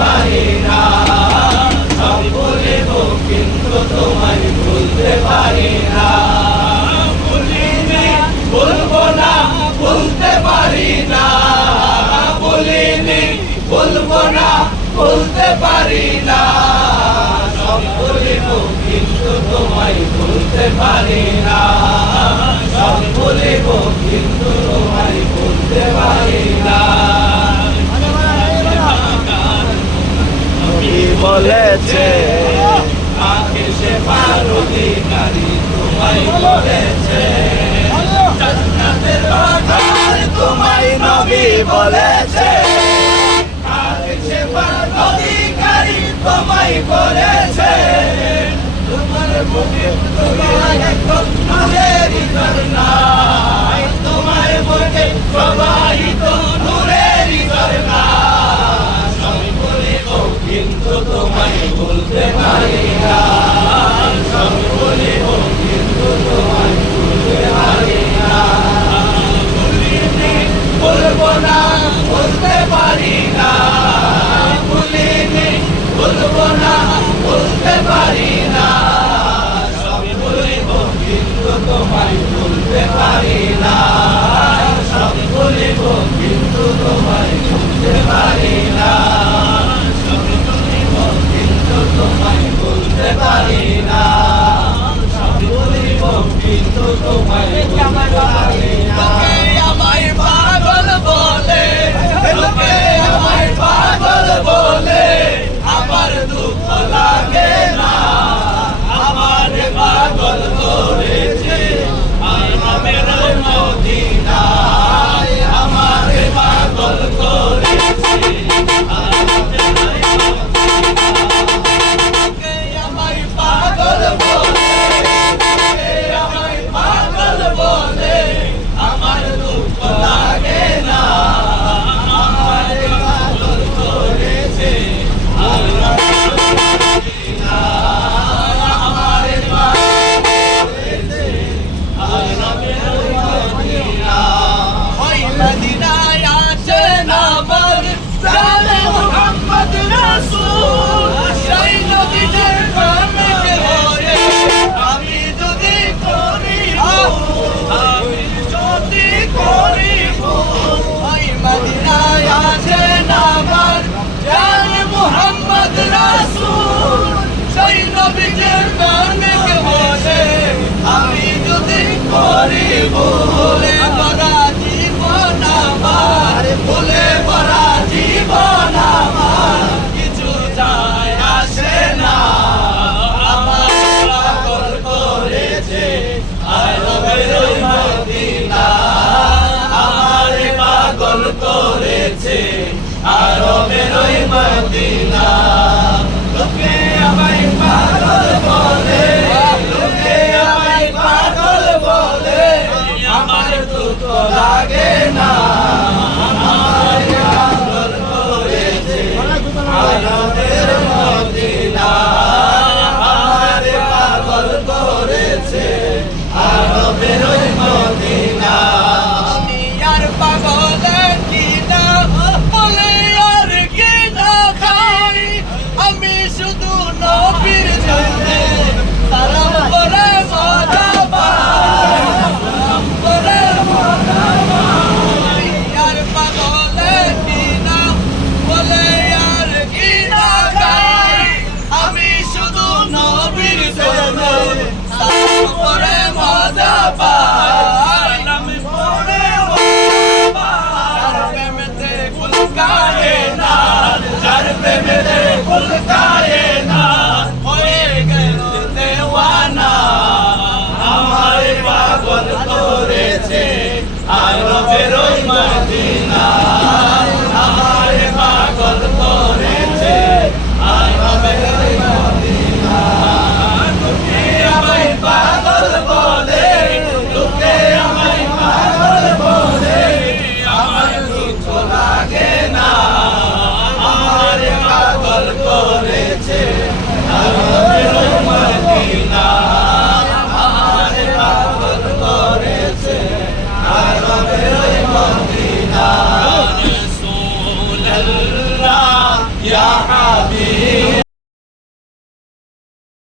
পারি না, সব ভুলিব কিন্তু তোমায় ভুলতে পারি না। ভুলিনি ভুলবো না, ভুলতে পারি না, ভুলিনি ভুলবো না, ভুলতে পারি না। সব ভুলিব কিন্তু তোমায় ভুলতে পারি না, সব ভুলিব কিন্তু তোমায় ভুলতে পারি না। নবী বলেছে আগে সে পারধিকারী তোমায় বলেছে, জান্নাতের বাগান তোমায় নবী বলেছে, আগে সে পারধিকারী তোমায় বলেছে। তোমার মুখে তোমার এখন নূরেরই ঝর্ণা, তোমার মুখে প্রবাহিত নূরেরই ঝর্ণা। সব ভুলিব কিন্তু তোমায় ভুলতে পারি না, সব ভুলিব কিন্তু তোমায় ভুলতে পারি না। ভুলিনি ভুলবো না, ভুলতে পারি না, ভুলিনি ভুলবো না, ভুলতে পারি না। সব ভুলিব কিন্তু তোমায় ভুলতে পারি না, সব ভুলিব কিন্তু তোমায় ভুলতে পারি না। সব ভুলিব কিন্তু তোমায় ভুলতে পারি না, সব ভুলিব কিন্তু তোমায় ভুলতে পারি না। আমায় পাগল বলে, লোকে আমায় পাগল বলে, আমার দুঃখ লাগে না। আমার পাগল করেছে আরবের মদিনায়, আমার পাগল করেছে আরবের মদিনায়। আমায় পাগল বলে, আমায় পাগল বলে, আমার দুঃখ লাগে না। আমার পাগল করেছে আরবের মদিনায়, আমার পাগল করেছে আরবের মদিনায়। ওই মদিনায় আছেন আমার জানে মুহাম্মদ রাসূল, সেই নবীর প্রেমিক হয়ে আমি যদি করি ভুল, আমি যদি করি ভুল। ওই মদিনায় আছেন আমার জানে মুহাম্মদ রাসূল, সেই নবীর প্রেমিক হয়ে আমি যদি করি ভুল। ভরা জীবন আমার, ভুলে ভরা জীবন আমার, কিছু যায় আসে না। আমার পাগল করেছে আরবের মদিনা, আমার পাগল করেছে আরবের মদিনা। লোকে আমায় পাগল বলে, লোকে আমায় পাগল বলে, আমার দুঃখ লাগে না। আমার পাগল করেছে আরবের মদিনা, আমার পাগল করেছে আরবের মদিনা। আমি আর পাগল কিনা বলে আর কিনা খাই, আমি শুধু নবীর জন্যে তারা পরে মজা পাই, তারা পরে মজা পাই। ইয়া